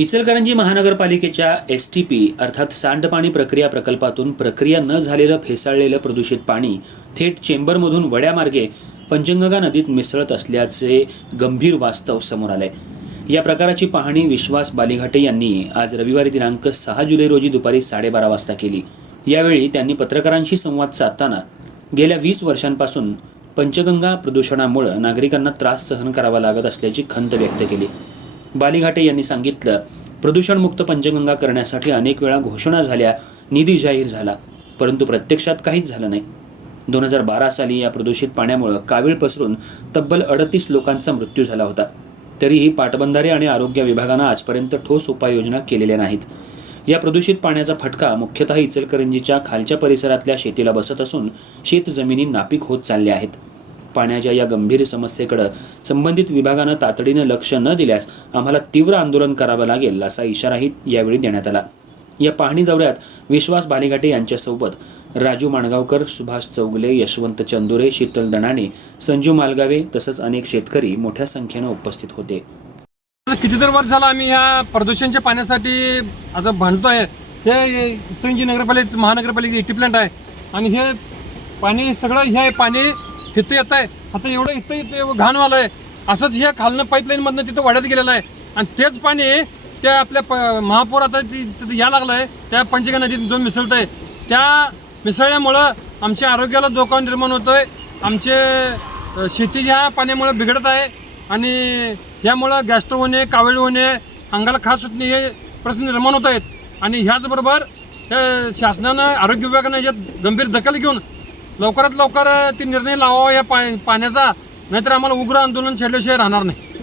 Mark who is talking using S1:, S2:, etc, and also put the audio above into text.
S1: इचलकरंजी महानगरपालिकेच्या S T P अर्थात सांडपाणी प्रक्रिया प्रकल्पातून प्रक्रिया न झालेलं फेसाळलेलं प्रदूषित पाणी थेट चेंबरमधून वड्यामार्गे पंचगंगा नदीत मिसळत असल्याचे गंभीर वास्तव समोर आले या प्रकाराची पाहणी विश्वास बालिघाटे यांनी आज रविवारी दिनांक सहा जुलै रोजी दुपारी साडेबारा वाजता केली. यावेळी त्यांनी पत्रकारांशी संवाद साधताना गेल्या वीस वर्षांपासून पंचगंगा प्रदूषणामुळे नागरिकांना त्रास सहन करावा लागत असल्याची खंत व्यक्त केली. बालीघाटे यांनी सांगितलं प्रदूषणमुक्त पंचगंगा करण्यासाठी अनेक वेळा घोषणा झाल्या निधी जाहीर झाला परंतु प्रत्यक्षात काहीच झालं नाही. दोन हजार बारा साली या प्रदूषित पाण्यामुळं कावीळ पसरून तब्बल अडतीस लोकांचा मृत्यू झाला होता. तरीही पाटबंधारे आणि आरोग्य विभागानं आजपर्यंत ठोस उपाययोजना केलेल्या नाहीत. या प्रदूषित पाण्याचा फटका मुख्यतः इचलकरंजीच्या खालच्या परिसरातल्या शेतीला बसत असून शेतजमिनी नापीक होत चालल्या आहेत. पाण्याच्या या गंभीर समस्येकडं संबंधित विभागानं तातडीनं लक्ष न दिल्यास आम्हाला तीव्र आंदोलन करावं लागेल असा इशाराही यावेळी देण्यात आला. या पाहणी दौऱ्यात विश्वास बालिघाटे यांच्यासोबत राजू माणगावकर सुभाष चौगले यशवंत चंदुरे शीतल दणाणे संजू मालगावे तसंच अनेक शेतकरी मोठ्या संख्येनं उपस्थित होते.
S2: कितीतरी वर्ष झालं आम्ही ह्या प्रदूषणच्या पाण्यासाठी आता भांडतोय. हे इचलकरंजी नगरपालिकेचं महानगरपालिकेचं इटी प्लांट आहे. आणि हे पाणी सगळं हे पाणी इथं येत आहे. आता एवढं इथं इथं घाण वालं आहे. असंच हे खालनं पाईपलाईनमधनं तिथं वाढत गेलेलं आहे. आणि तेच पाणी त्या आपल्या प महापौर आता तिथं या लागलं आहे त्या पंचगंगा नदीत जो मिसळत आहे त्या मिसळल्यामुळं आमच्या आरोग्याला धोका निर्माण होतोय. आमचे शेती ह्या पाण्यामुळे बिघडत आहे. आणि यामुळं गॅस्ट्रो होणे कावीळ होणे अंगाला खास सुटणे हे प्रश्न निर्माण होत आहेत. आणि ह्याचबरोबर शासनानं आरोग्य विभागानं याच्यात गंभीर दखल घेऊन लवकरात लवकर ती निर्णय लावावा या पा पाण्याचा. नाहीतर आम्हाला उग्र आंदोलन छेडल्याशिवाय राहणार नाही.